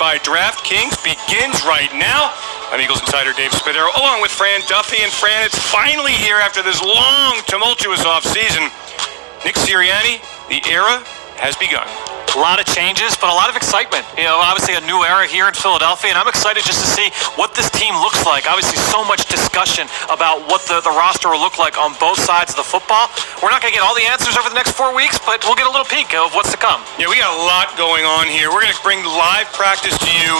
by DraftKings begins right now. I'm Eagles insider Dave Spadaro, along with Fran Duffy. And Fran, it's finally here after this long, tumultuous offseason. Nick Sirianni, the era has begun. A lot of changes, but a lot of excitement. You know, obviously a new era here in Philadelphia, and I'm excited just to see what this team looks like. Obviously, so much discussion about what the roster will look like on both sides of the football. We're not going to get all the answers over the next 4 weeks, but we'll get a little peek of what's to come. Yeah, we got a lot going on here. We're going to bring live practice to you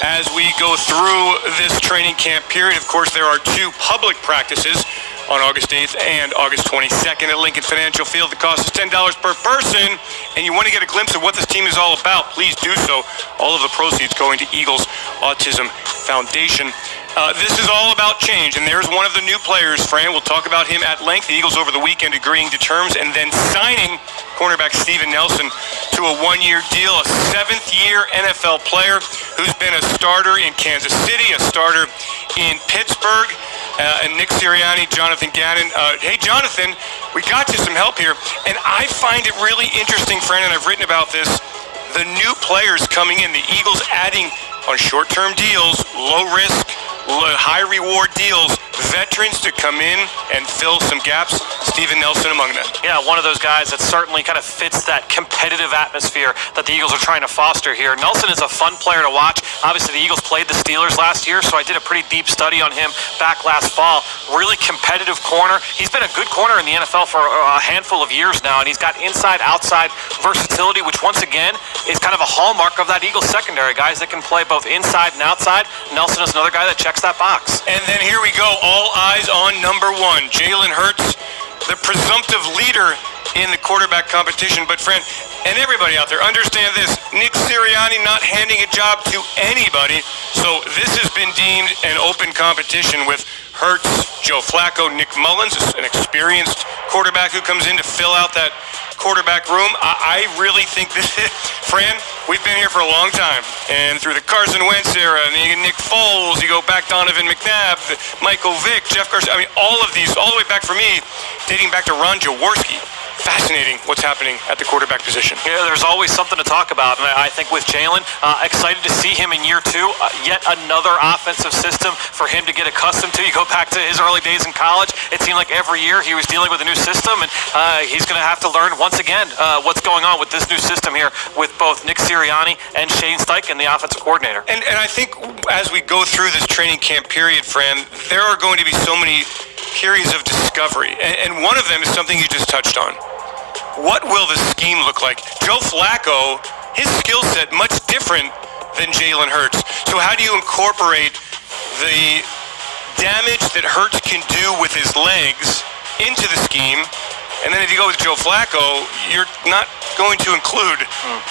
as we go through this training camp period. Of course, there are two public practices on August 8th and August 22nd at Lincoln Financial Field. The cost is $10 per person, and you want to get a glimpse of what this team is all about, please do so. All of the proceeds going to Eagles Autism Foundation. This is all about change, and there's one of the new players, Fran. We'll talk about him at length. The Eagles over the weekend agreeing to terms and then signing cornerback Steven Nelson to a one-year deal, a seventh-year NFL player who's been a starter in Kansas City, a starter in Pittsburgh, and Nick Sirianni, Jonathan Gannon. Hey, Jonathan, we got you some help here. And I find it really interesting, Fran, and I've written about this, the new players coming in, the Eagles adding on short-term deals, low-risk, high-reward deals, veterans to come in and fill some gaps. Steven Nelson among them. Yeah, one of those guys that certainly kind of fits that competitive atmosphere that the Eagles are trying to foster here. Nelson is a fun player to watch. Obviously, the Eagles played the Steelers last year, so I did a pretty deep study on him back last fall. Really competitive corner. He's been a good corner in the NFL for a handful of years now, and he's got inside-outside versatility, which once again is kind of a hallmark of that Eagles secondary. Guys that can play both inside and outside. Nelson is another guy that checks that box. And then here we go. All eyes on number one, Jalen Hurts, the presumptive leader in the quarterback competition. But, friend, and everybody out there, understand this. Nick Sirianni not handing a job to anybody. So this has been deemed an open competition with Hurts, Joe Flacco, Nick Mullins, an experienced quarterback who comes in to fill out that quarterback room. I really think this, Fran, we've been here for a long time. And through the Carson Wentz era, and you get Nick Foles, you go back Donovan McNabb, Michael Vick, Jeff Garcia. I mean, all of these, all the way back for me, dating back to Ron Jaworski. Fascinating what's happening at the quarterback position. Yeah, there's always something to talk about. And I think with Jalen, excited to see him in year two. Yet another offensive system for him to get accustomed to. You go back to his early days in college, it seemed like every year he was dealing with a new system, and he's going to have to learn once again what's going on with this new system here with both Nick Sirianni and Shane Steichen, the offensive coordinator. And I think as we go through this training camp period, Fran, there are going to be so many periods of discovery. And one of them is something you just touched on. What will the scheme look like? Joe Flacco, his skill set much different than Jalen Hurts. So how do you incorporate the damage that Hurts can do with his legs into the scheme? And then if you go with Joe Flacco, you're not going to include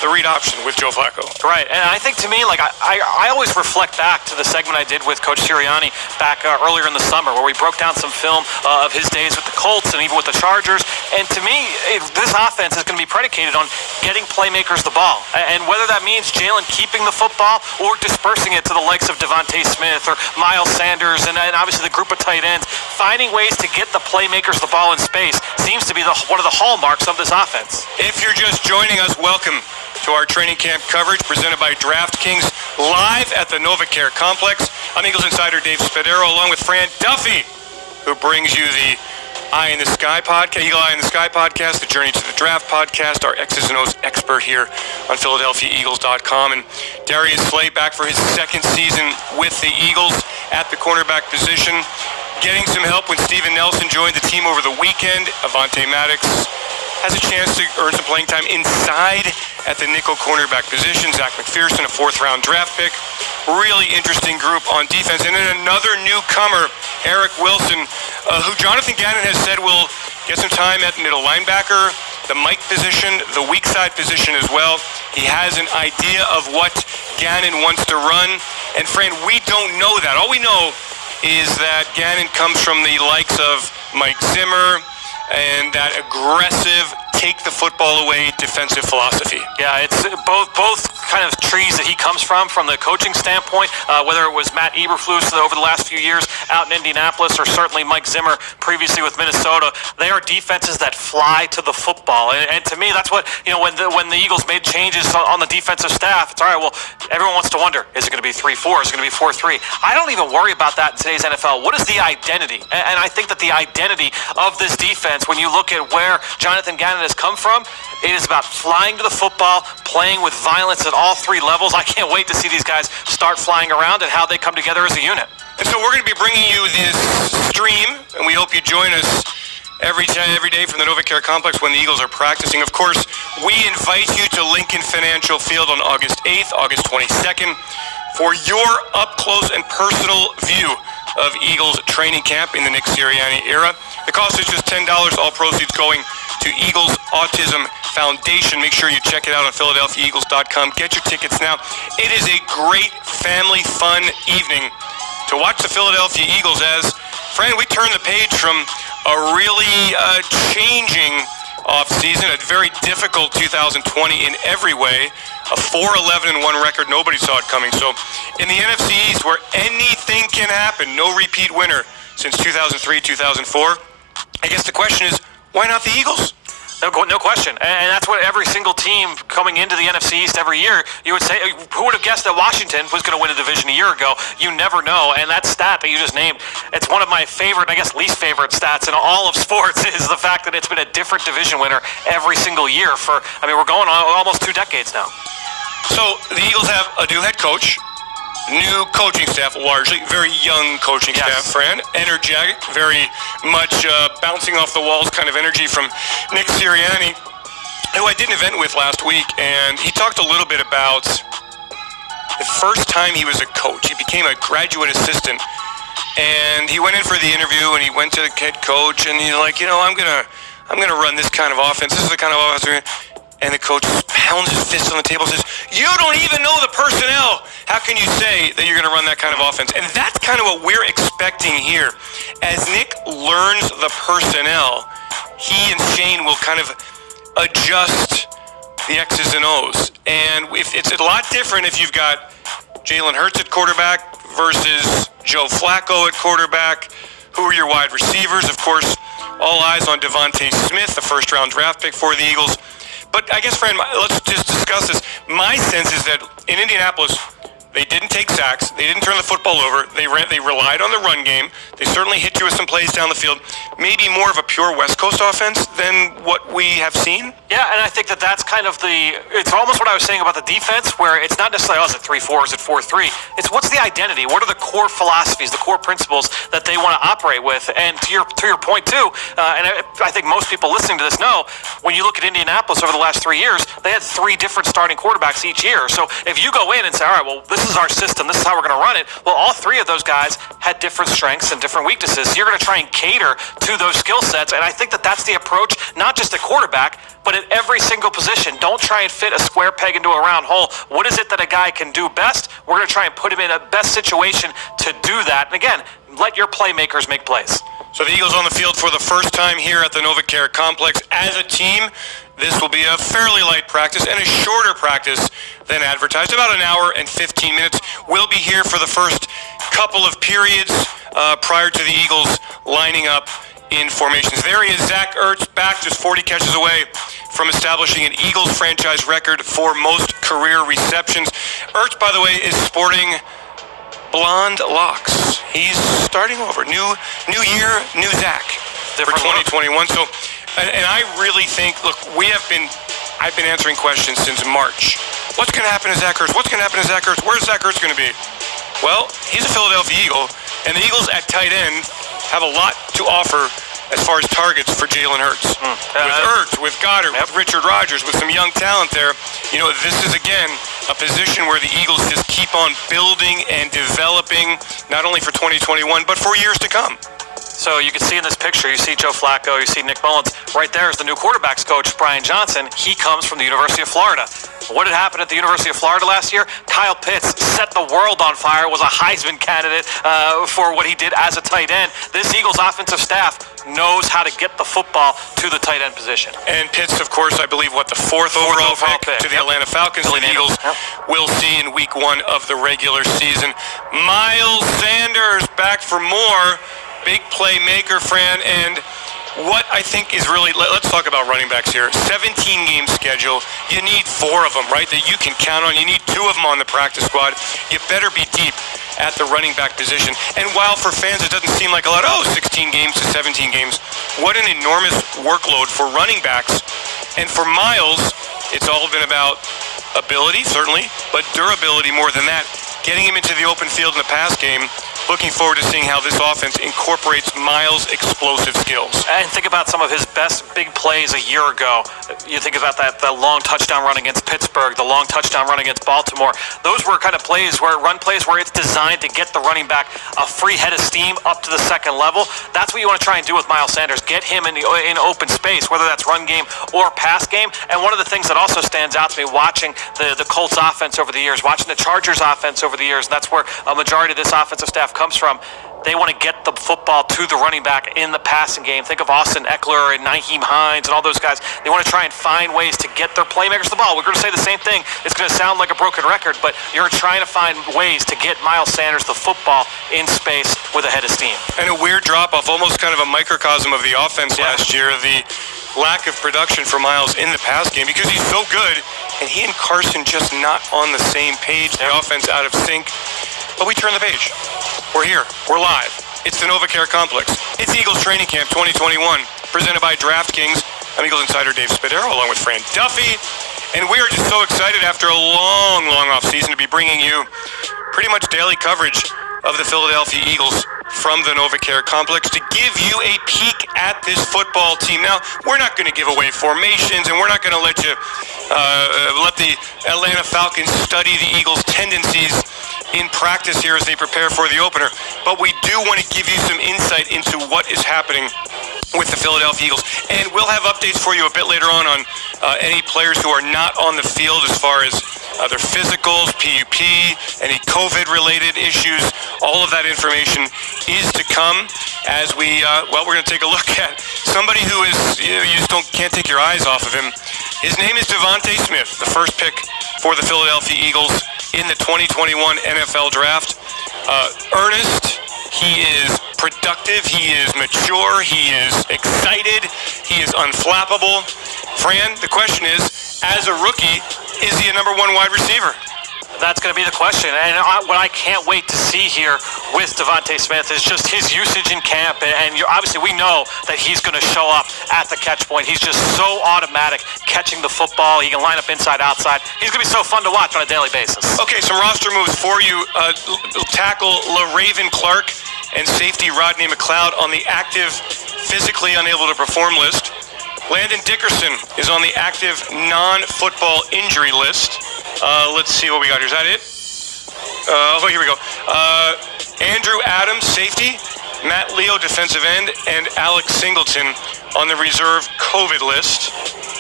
the read option with Joe Flacco. Right, and I think to me, like I always reflect back to the segment I did with Coach Sirianni back earlier in the summer, where we broke down some film of his days with the Colts and even with the Chargers. And to me, this offense is going to be predicated on getting playmakers the ball, and whether that means Jalen keeping the football or dispersing it to the likes of Devontae Smith or Miles Sanders, and obviously the group of tight ends, finding ways to get the playmakers the ball in space seems to be one of the hallmarks of this offense. If you're just joining us, welcome to our training camp coverage presented by DraftKings live at the NovaCare Complex. I'm Eagles insider Dave Spadaro, along with Fran Duffy, who brings you the Eye in the Sky podcast, Eagle Eye in the Sky podcast, the Journey to the Draft podcast, our X's and O's expert here on PhiladelphiaEagles.com. And Darius Slay back for his second season with the Eagles at the cornerback position. Getting some help when Steven Nelson joined the team over the weekend. Avonte Maddox has a chance to earn some playing time inside at the nickel cornerback position. Zach McPherson, a fourth-round draft pick. Really interesting group on defense. And then another newcomer, Eric Wilson, who Jonathan Gannon has said will get some time at middle linebacker, the Mike position, the weak side position as well. He has an idea of what Gannon wants to run. And, Fran, we don't know that. All we know is that Gannon comes from the likes of Mike Zimmer and that aggressive, take the football away defensive philosophy. Yeah, it's both kind of trees that he comes from the coaching standpoint, whether it was Matt Eberflus over the last few years out in Indianapolis, or certainly Mike Zimmer previously with Minnesota, they are defenses that fly to the football. And to me, that's what, when the Eagles made changes on the defensive staff, it's all right, well, everyone wants to wonder, is it going to be 3-4? Is it going to be 4-3? I don't even worry about that in today's NFL. What is the identity? And I think that the identity of this defense, when you look at where Jonathan Gannon has come from, it is about flying to the football, playing with violence at all three levels. I can't wait to see these guys start flying around and how they come together as a unit. And so we're going to be bringing you this stream, and we hope you join us every day from the NovaCare Complex when the Eagles are practicing. Of course, we invite you to Lincoln Financial Field on August 8th, August 22nd for your up-close and personal view of Eagles training camp in the Nick Sirianni era. The cost is just $10, all proceeds going to Eagles Autism Foundation. Make sure you check it out on PhiladelphiaEagles.com. Get your tickets now. It is a great family fun evening to watch the Philadelphia Eagles as, Fran, we turn the page from a really changing offseason, a very difficult 2020 in every way, a 4-11-1 record. Nobody saw it coming. So in the NFC East, where anything can happen, no repeat winner since 2003, 2004, I guess the question is, why not the Eagles? No question. And that's what every single team coming into the NFC East every year, you would say, who would have guessed that Washington was going to win a division a year ago? You never know. And that stat that you just named, it's one of my favorite, I guess least favorite stats in all of sports, is the fact that it's been a different division winner every single year for, we're going on almost 2 decades now. So the Eagles have a new head coach, new coaching staff, largely very young coaching staff, Fran, energetic, very much bouncing off the walls kind of energy from Nick Sirianni, who I did an event with last week, and he talked a little bit about the first time he was a coach. He became a graduate assistant, and he went in for the interview, and he went to the head coach, and he's like, I'm gonna run this kind of offense. This is the kind of offense. And the coach pounds his fist on the table and says, you don't even know the personnel. How can you say that you're going to run that kind of offense? And that's kind of what we're expecting here. As Nick learns the personnel, he and Shane will kind of adjust the X's and O's. And it's a lot different if you've got Jalen Hurts at quarterback versus Joe Flacco at quarterback. Who are your wide receivers? Of course, all eyes on Devontae Smith, the first-round draft pick for the Eagles. But I guess, Fran, let's just discuss this. My sense is that in Indianapolis, they didn't take sacks. They didn't turn the football over. They relied on the run game. They certainly hit you with some plays down the field. Maybe more of a pure West Coast offense than what we have seen. Yeah, and I think that's kind of it's almost what I was saying about the defense, where it's not necessarily, is it 3-4, is it 4-3? It's what's the identity? What are the core philosophies, the core principles that they want to operate with? And to your point, too, and I think most people listening to this know, when you look at Indianapolis over the last 3 years, they had 3 different starting quarterbacks each year. So if you go in and say, all right, well, this is our system, this is how we're going to run it, well, all 3 of those guys had different strengths and different weaknesses. So you're going to try and cater to those skill sets, and I think that's the approach, not just at quarterback, but at every single position. Don't try and fit a square peg into a round hole. What is it that a guy can do best? We're going to try and put him in a best situation to do that. And again, let your playmakers make plays. So the Eagles on the field for the first time here at the NovaCare Complex as a team. This will be a fairly light practice and a shorter practice than advertised, about an hour and 15 minutes. We'll be here for the first couple of periods prior to the Eagles lining up in formations. There he is, Zach Ertz, back just 40 catches away from establishing an Eagles franchise record for most career receptions. Ertz, by the way, is sporting blonde locks. He's starting over. New year, new Zach for 2021. So, and I really think, look, I've been answering questions since March. What's going to happen to Zach Ertz? What's going to happen to Zach Ertz? Where's Zach Ertz going to be? Well, he's a Philadelphia Eagle, and the Eagles at tight end have a lot to offer as far as targets for Jalen Hurts. With Ertz, with Goddard, with Richard Rodgers, with some young talent there, this is, again, a position where the Eagles just keep on building and developing, not only for 2021, but for years to come. So you can see in this picture, you see Joe Flacco, you see Nick Mullins. Right there is the new quarterbacks coach, Brian Johnson. He comes from the University of Florida. What had happened at the University of Florida last year? Kyle Pitts set the world on fire, was a Heisman candidate for what he did as a tight end. This Eagles offensive staff knows how to get the football to the tight end position. And Pitts, of course, I believe, the fourth overall pick to the Atlanta Falcons. The Eagles will see in week 1 of the regular season. Miles Sanders back for more. Big playmaker, Fran, and what I think is really, let's talk about running backs here. 17-game schedule. You need 4 of them, right, that you can count on. You need 2 of them on the practice squad. You better be deep at the running back position. And while for fans it doesn't seem like a lot, 16 games to 17 games, what an enormous workload for running backs. And for Miles, it's all been about ability, certainly, but durability more than that. Getting him into the open field in the pass game. Looking forward to seeing how this offense incorporates Miles' explosive skills. And think about some of his best big plays a year ago. You think about that long touchdown run against Pittsburgh, the long touchdown run against Baltimore. Those were kind of run plays where it's designed to get the running back a free head of steam up to the second level. That's what you want to try and do with Miles Sanders. Get him in open space, whether that's run game or pass game. And one of the things that also stands out to me watching the Colts offense over the years, watching the Chargers offense over the years, and that's where a majority of this offensive staff comes from. They want to get the football to the running back in the passing game. Think of Austin Eckler and Nyheim Hines and all those guys. They want to try and find ways to get their playmakers the ball. We're going to say the same thing. It's going to sound like a broken record, but you're trying to find ways to get Miles Sanders the football in space with a head of steam. And a weird drop-off, almost kind of a microcosm of the offense last year, the lack of production for Miles in the pass game because he's so good, and he and Carson just not on the same page. The offense out of sync. But we turn the page. We're here. We're live. It's the NovaCare Complex. It's Eagles Training Camp 2021, presented by DraftKings. I'm Eagles insider Dave Spadaro, along with Fran Duffy. And we are just so excited after a long, long off-season to be bringing you pretty much daily coverage of the Philadelphia Eagles from the NovaCare Complex to give you a peek at this football team. Now, we're not going to give away formations, and we're not going to let you let the Atlanta Falcons study the Eagles' tendencies in practice here as they prepare for the opener. But we do want to give you some insight into what is happening with the Philadelphia Eagles. And we'll have updates for you a bit later on any players who are not on the field as far as their physicals, PUP, any COVID-related issues. All of that information is to come as we're going to take a look at somebody who is, you just can't take your eyes off of him. His name is DeVonta Smith, the first pick for the Philadelphia Eagles in the 2021 NFL Draft. Earnest, he is productive, he is mature, he is excited, he is unflappable. Fran, the question is, as a rookie, is he a number 1 wide receiver? That's going to be the question. And what I can't wait to see here with DeVonta Smith is just his usage in camp. And obviously we know that he's going to show up at the catch point. He's just so automatic catching the football. He can line up inside, outside. He's going to be so fun to watch on a daily basis. Okay, some roster moves for you. Tackle LaRaven Clark and safety Rodney McLeod on the active, physically unable to perform list. Landon Dickerson is on the active non-football injury list. Let's see what we got here. Is that it? Here we go. Andrew Adams, safety. Matt Leo, defensive end. And Alex Singleton on the reserve COVID list.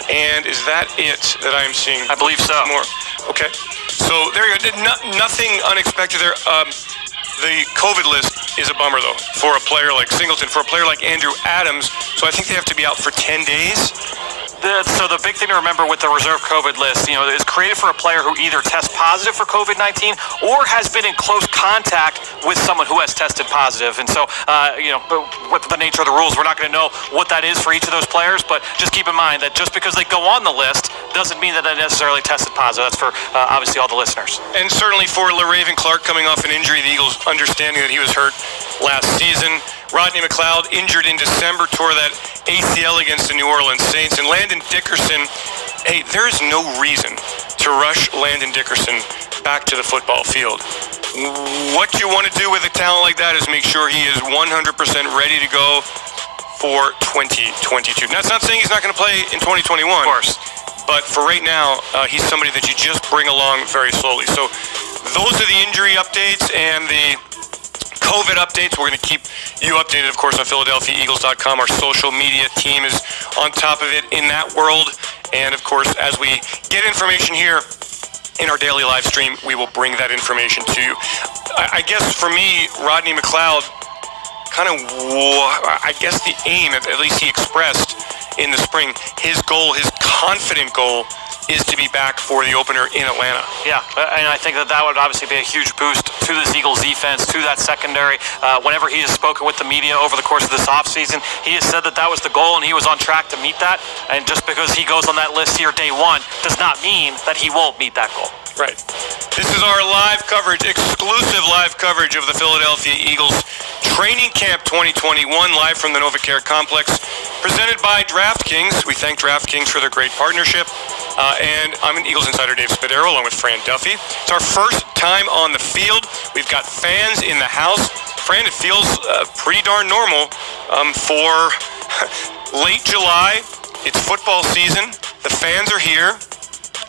And is that it that I'm seeing? I believe so. More. Okay. So there you go. Nothing unexpected there. The COVID list is a bummer, though, for a player like Singleton, for a player like Andrew Adams. So I think they have to be out for 10 days. So the big thing to remember with the reserve COVID list, is created for a player who either tests positive for COVID-19 or has been in close contact with someone who has tested positive. And so, with the nature of the rules, we're not going to know what that is for each of those players. But just keep in mind that just because they go on the list doesn't mean that they necessarily tested positive. That's for obviously all the listeners. And certainly for LaRaven Clark coming off an injury, the Eagles understanding that he was hurt last season. Rodney McLeod injured in December, tore that ACL against the New Orleans Saints. And Landon Dickerson, hey, there is no reason to rush Landon Dickerson back to the football field. What you want to do with a talent like that is make sure he is 100% ready to go for 2022. Now, that's not saying he's not going to play in 2021. Of course. But for right now, he's somebody that you just bring along very slowly. So those are the injury updates and the COVID updates. We're going to keep you updated, of course, on PhiladelphiaEagles.com. Our social media team is on top of it in that world. And, of course, as we get information here in our daily live stream, we will bring that information to you. I guess for me, Rodney McLeod, kind of, I guess the aim, at least he expressed in the spring, his goal, his confident goal, is to be back for the opener in Atlanta. Yeah, and I think that would obviously be a huge boost to this Eagles defense, to that secondary. Whenever he has spoken with the media over the course of this offseason, he has said that was the goal, and he was on track to meet that. And just because he goes on that list here day one does not mean that he won't meet that goal. Right. This is our live coverage, exclusive live coverage of the Philadelphia Eagles Training Camp 2021, live from the NovaCare Complex, presented by DraftKings. We thank DraftKings for their great partnership. And I'm an Eagles insider, Dave Spadaro, along with Fran Duffy. It's our first time on the field. We've got fans in the house. Fran, it feels pretty darn normal for late July. It's football season. The fans are here,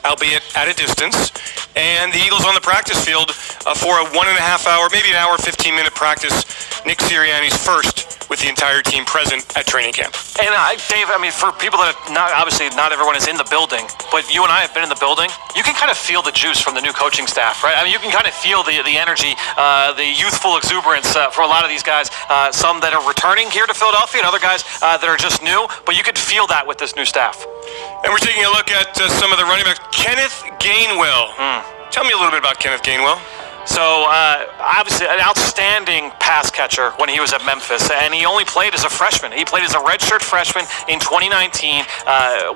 albeit at a distance. And the Eagles on the practice field for a 1.5 hour, maybe an hour, 15-minute practice. Nick Sirianni's first with the entire team present at training camp. And Dave, I mean, for people that obviously not everyone is in the building, but you and I have been in the building, you can kind of feel the juice from the new coaching staff, right? I mean, you can kind of feel the energy, the youthful exuberance for a lot of these guys, some that are returning here to Philadelphia and other guys that are just new, but you could feel that with this new staff. And we're taking a look at some of the running backs. Kenneth Gainwell. Tell me a little bit about Kenneth Gainwell. So, obviously, an outstanding pass catcher when he was at Memphis, and he only played as a freshman. He played as a redshirt freshman in 2019,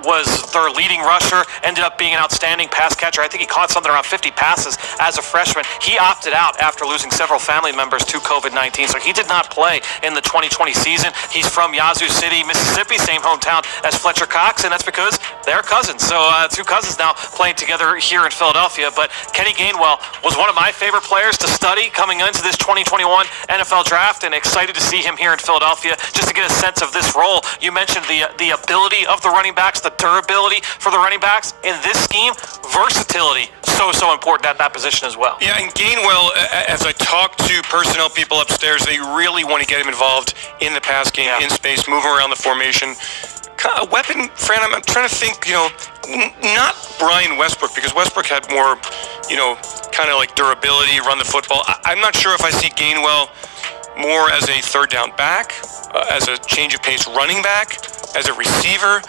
was their leading rusher, ended up being an outstanding pass catcher. I think he caught something around 50 passes as a freshman. He opted out after losing several family members to COVID-19, so he did not play in the 2020 season. He's from Yazoo City, Mississippi, same hometown as Fletcher Cox, and that's because they're cousins. So, two cousins now playing together here in Philadelphia. But Kenny Gainwell was one of my favorite players to study coming into this 2021 NFL draft, and excited to see him here in Philadelphia just to get a sense of this role. You mentioned the ability of the running backs, the durability for the running backs. In this scheme, versatility, so important at that position as well. Yeah, and Gainwell, as I talk to personnel people upstairs, they really want to get him involved in the pass game, in space, moving around the formation. A weapon, Fran, I'm trying to think, not Brian Westbrook, because Westbrook had more, kind of like durability, run the football. I'm not sure if I see Gainwell more as a third down back, as a change of pace running back, as a receiver.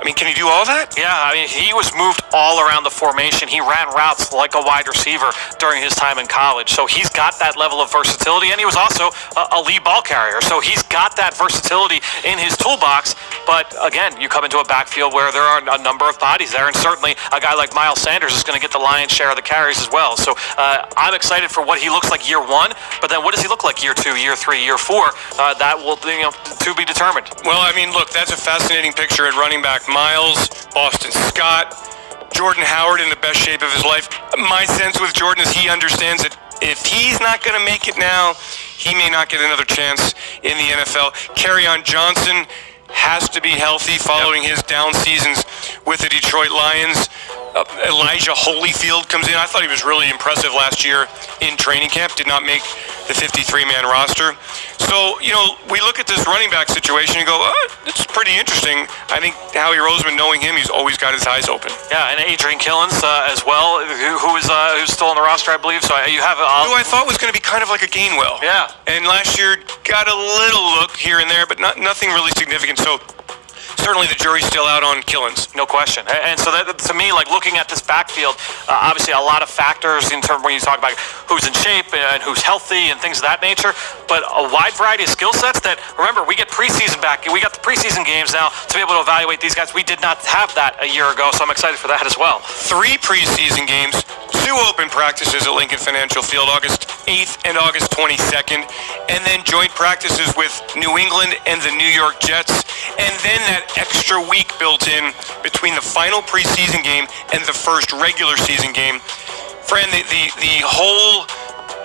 I mean, can he do all that? Yeah, I mean, he was moved all around the formation. He ran routes like a wide receiver during his time in college. So he's got that level of versatility, and he was also a lead ball carrier. So he's got that versatility in his toolbox. But again, you come into a backfield where there are a number of bodies there, and certainly a guy like Miles Sanders is going to get the lion's share of the carries as well. So I'm excited for what he looks like year one, but then what does he look like year two, year three, year four? That will, to be determined. Well, I mean, look, that's a fascinating picture at running back. Miles, Boston Scott, Jordan Howard in the best shape of his life. My sense with Jordan is he understands that if he's not going to make it now, he may not get another chance in the NFL. Kerryon Johnson has to be healthy following his down seasons with the Detroit Lions. Elijah Holyfield comes in. I thought he was really impressive last year in training camp. Did not make the 53-man roster. So, we look at this running back situation and go, it's pretty interesting. I think Howie Roseman, knowing him, he's always got his eyes open. Yeah, and Adrian Killens as well, who's still on the roster, I believe. So you have who I thought was going to be kind of like a Gainwell. Yeah. And last year got a little look here and there, but nothing really significant. So certainly the jury's still out on Killens. No question. And so that, to me, like looking at this backfield, obviously a lot of factors in terms when you talk about who's in shape and who's healthy and things of that nature, but a wide variety of skill sets that, remember, we get preseason back. We got the preseason games now to be able to evaluate these guys. We did not have that a year ago, so I'm excited for that as well. 3 preseason games, 2 open practices at Lincoln Financial Field, August 8th and August 22nd, and then joint practices with New England and the New York Jets, and then that extra week built in between the final preseason game and the first regular season game. Fran, the whole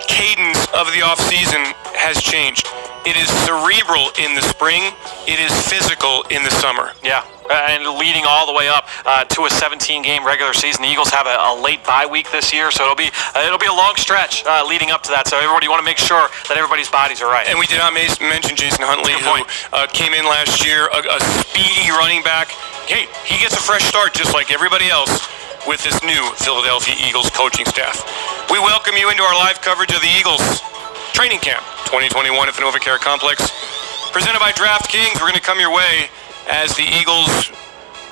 cadence of the offseason has changed. It is cerebral in the spring. It is physical in the summer. Yeah. And leading all the way up to a 17-game regular season. The Eagles have a late bye week this year, so it'll be a long stretch leading up to that. So everybody, you want to make sure that everybody's bodies are right. And we did not mention Jason Huntley, who came in last year, a speedy running back. Hey, he gets a fresh start just like everybody else. with this new Philadelphia Eagles coaching staff. We welcome you into our live coverage of the Eagles Training Camp 2021 at the NovaCare Complex. Presented by DraftKings, we're going to come your way as the Eagles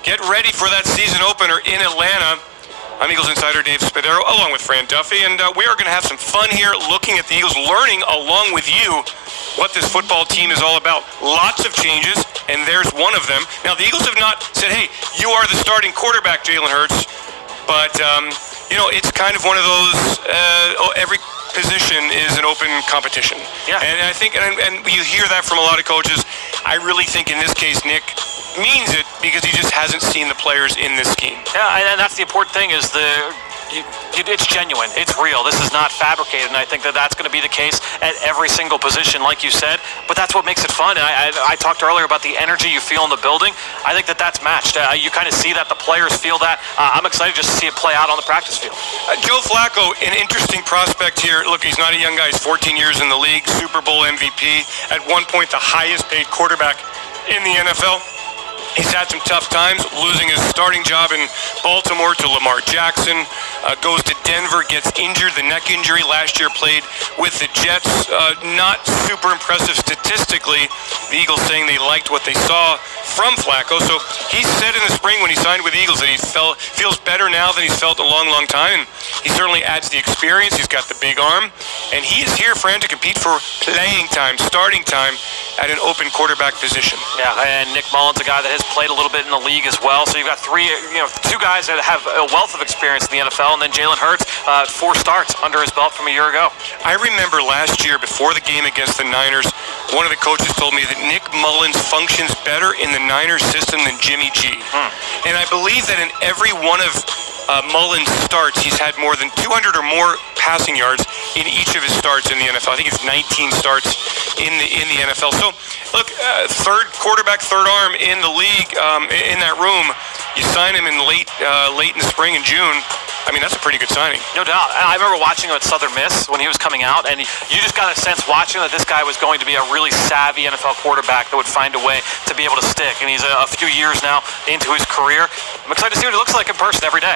get ready for that season opener in Atlanta. I'm Eagles insider Dave Spadaro, along with Fran Duffy, and we are going to have some fun here looking at the Eagles, learning along with you what this football team is all about. Lots of changes, and there's one of them. Now, the Eagles have not said, hey, you are the starting quarterback, Jalen Hurts, but, it's kind of one of those, every position is an open competition. Yeah. And I think, and you hear that from a lot of coaches. I really think in this case, Nick means it because he just hasn't seen the players in this scheme. Yeah, and that's the important thing is it's genuine. It's real. This is not fabricated, and I think that's going to be the case at every single position, like you said. But that's what makes it fun. And I talked earlier about the energy you feel in the building. I think that's matched. You kind of see that the players feel that. I'm excited just to see it play out on the practice field. Joe Flacco, an interesting prospect here. Look, he's not a young guy. He's 14 years in the league, Super Bowl MVP. At one point, the highest paid quarterback in the NFL. He's had some tough times, losing his starting job in Baltimore to Lamar Jackson. Goes to Denver, gets injured, the neck injury. Last year played with the Jets. Not super impressive statistically. The Eagles saying they liked what they saw from Flacco. So he said in the spring when he signed with the Eagles that he feels better now than he's felt in a long, long time. And he certainly adds the experience. He's got the big arm. And he is here, Fran, to compete for playing time, starting time at an open quarterback position. Yeah, and Nick Mullins, a guy that has played a little bit in the league as well. So you've got two guys that have a wealth of experience in the NFL, and then Jalen Hurts, 4 starts under his belt from a year ago. I remember last year before the game against the Niners, one of the coaches told me that Nick Mullins functions better in the Niners system than Jimmy G. And I believe that in every one of Mullins' starts, he's had more than 200 or more passing yards in each of his starts in the NFL. I think it's 19 starts in the NFL. So, look, third quarterback, third arm in the league, in that room. You sign him in late in the spring in June. I mean, that's a pretty good signing. No doubt. I remember watching him at Southern Miss when he was coming out, and you just got a sense watching that this guy was going to be a really savvy NFL quarterback that would find a way to be able to stick. And he's a few years now into his career. I'm excited to see what he looks like in person every day.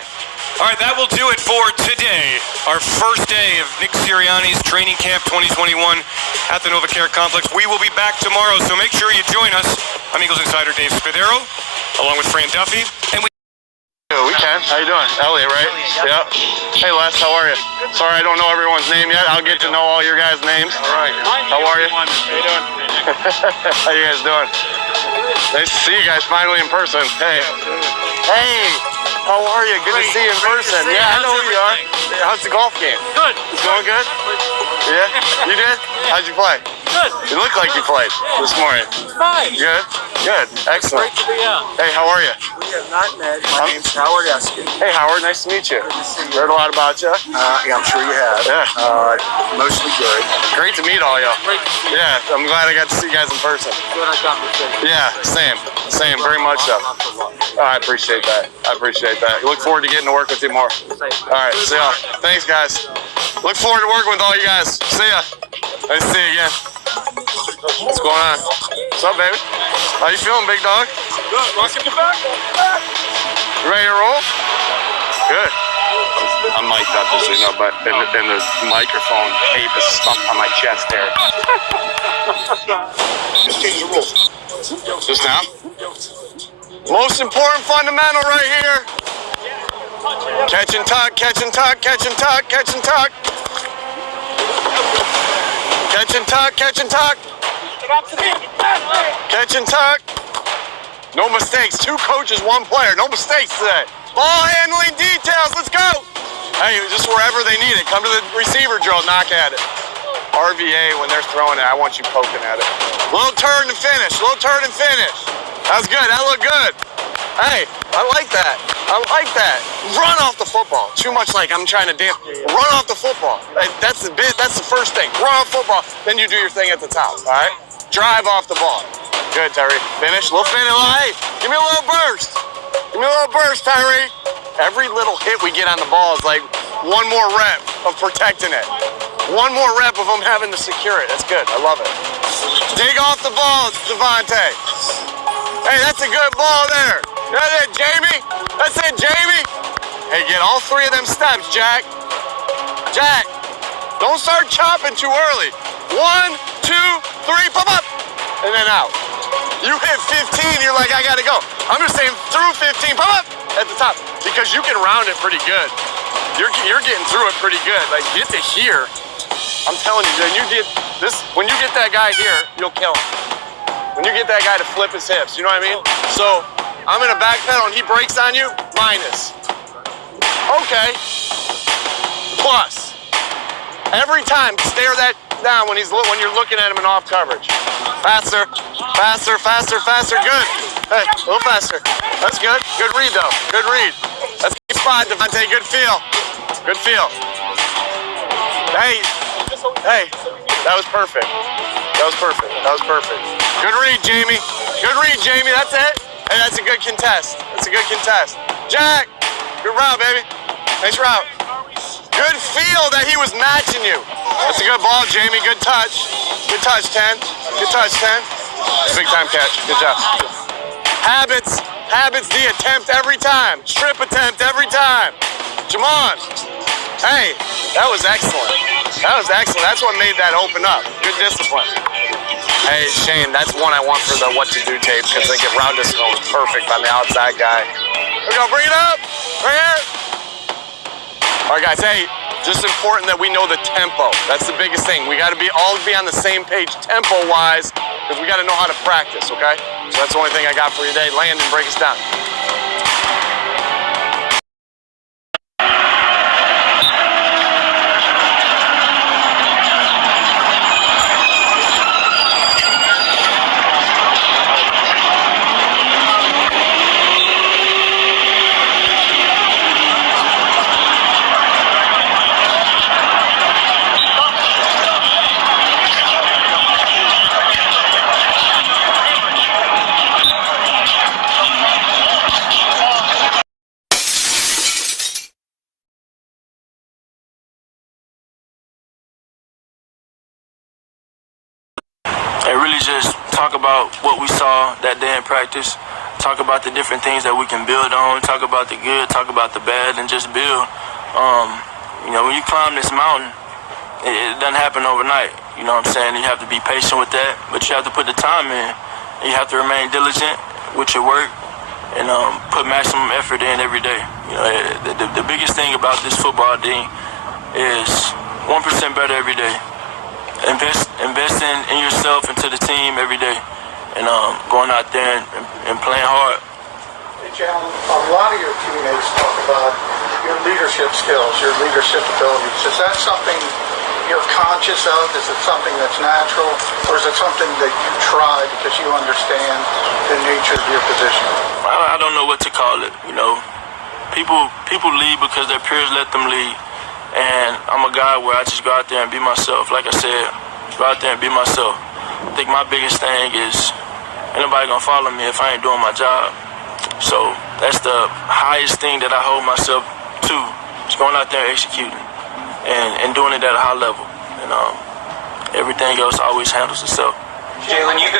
All right, that will do it for today. Our first day of Nick Sirianni's Training Camp 2021 at the NovaCare Complex. We will be back tomorrow, so make sure you join us. I'm Eagles insider Dave Spadaro, along with Fran Duffy. And we can. How you doing? Elliot, right? Yep. Hey, Les, how are you? Sorry, I don't know everyone's name yet. I'll get to know all your guys' names. All right. How are you? How you doing? How you guys doing? Nice to see you guys finally in person. Hey. Hey. How are you? Good to see you in person. Yeah, I know who you are. How's the golf game? Good. It's going good? Yeah? You did? How'd you play? Good. You look like you played this morning. Fine. Good? Good. Excellent. Great to be out. Hey, how are you? We have not met. My name's Howard Eskin. Hey, Howard. Nice to meet you. Heard a lot about you. Yeah, I'm sure you have. Yeah. Mostly good. Great to meet all y'all. Great to see you. Yeah, I'm glad I got to see you guys in person. Good conversation. Yeah, same, very much so. Oh, I appreciate that. Look forward to getting to work with you more. All right, see y'all. Thanks, guys. Look forward to working with all you guys. See ya. Nice to see you again. What's going on? What's up, baby? How you feeling, big dog? Good. Welcome to back. You ready to roll? Good. I'm mic'd up, just so you know, but in the microphone tape is stuck on my chest there. Just change the rules. Just now? Most important fundamental right here. Catch and tuck, catch and tuck, catch and tuck, catch and tuck. Catch and tuck, catch and tuck. Catch and tuck. No mistakes. 2 coaches, 1 player. No mistakes today. Ball handling details. Let's go. Hey, just wherever they need it. Come to the receiver drill. Knock at it. RVA, when they're throwing it, I want you poking at it. Little turn and finish. Little turn and finish. That's good. That looked good. Hey, I like that. Run off the football. Too much like I'm trying to dance. Run off the football. That's the first thing. Run off football. Then you do your thing at the top. All right? Drive off the ball. Good, Tyree. Finish. Little finish. Hey, give me a little burst. Tyree. Every little hit we get on the ball is like 1 more rep of protecting it. 1 more rep of them having to secure it. That's good. I love it. Dig off the ball, Devontae. Hey, that's a good ball there. That's it, Jamie. Hey, get all 3 of them steps, Jack. Jack, don't start chopping too early. 1, 2, 3, pop up, and then out. You hit 15, you're like, I gotta go. I'm just saying through 15, pop up at the top, because you can round it pretty good. You're getting through it pretty good. Like, get to here. I'm telling you, when you get that guy here, you'll kill him. When you get that guy to flip his hips, you know what I mean? So I'm in a back pedal and he breaks on you, minus. Okay. Plus. Every time, stare that down when you're looking at him in off coverage. Faster, faster, faster, faster. Good. Hey, a little faster. That's good. Good read though. Good read. That's a good spot, Devontae. Good feel. Good feel. Hey, that was perfect. That was perfect. That was perfect. Good read, Jamie. Good read, Jamie. That's it. Hey, that's a good contest. That's a good contest. Jack, good route, baby. Nice route. Good feel that he was matching you. That's a good ball, Jamie. Good touch. Good touch, 10. Good touch, 10. Big time catch. Good job. Habits. Habits, the attempt every time. Strip attempt every time. Jamon. Hey, that was excellent. That was excellent. That's what made that open up. Good discipline. Hey, Shane, that's one I want for the what to do tape because they get round us was perfect on the outside guy. Here we go, bring it up. Right here. All right, guys, hey, just important that we know the tempo. That's the biggest thing. We got to all be on the same page tempo-wise because we got to know how to practice, okay? So that's the only thing I got for you today. Landon, break us down. And really just talk about what we saw that day in practice, talk about the different things that we can build on, talk about the good, talk about the bad, and just build. You know, when you climb this mountain, it doesn't happen overnight. You know what I'm saying? You have to be patient with that, but you have to put the time in. You have to remain diligent with your work and put maximum effort in every day. You know, the biggest thing about this football team is 1% better every day. Investing in yourself and to the team every day, and going out there and playing hard. Hey, John, a lot of your teammates talk about your leadership skills, your leadership abilities. Is that something you're conscious of? Is it something that's natural, or is it something that you try because you understand the nature of your position? I don't know what to call it. You know, people lead because their peers let them lead. And I'm a guy where I just go out there and be myself. Like I said, go out there and be myself. I think my biggest thing is ain't nobody gonna follow me if I ain't doing my job. So that's the highest thing that I hold myself to, just going out there and executing and doing it at a high level. And everything else always handles itself. Jalen, you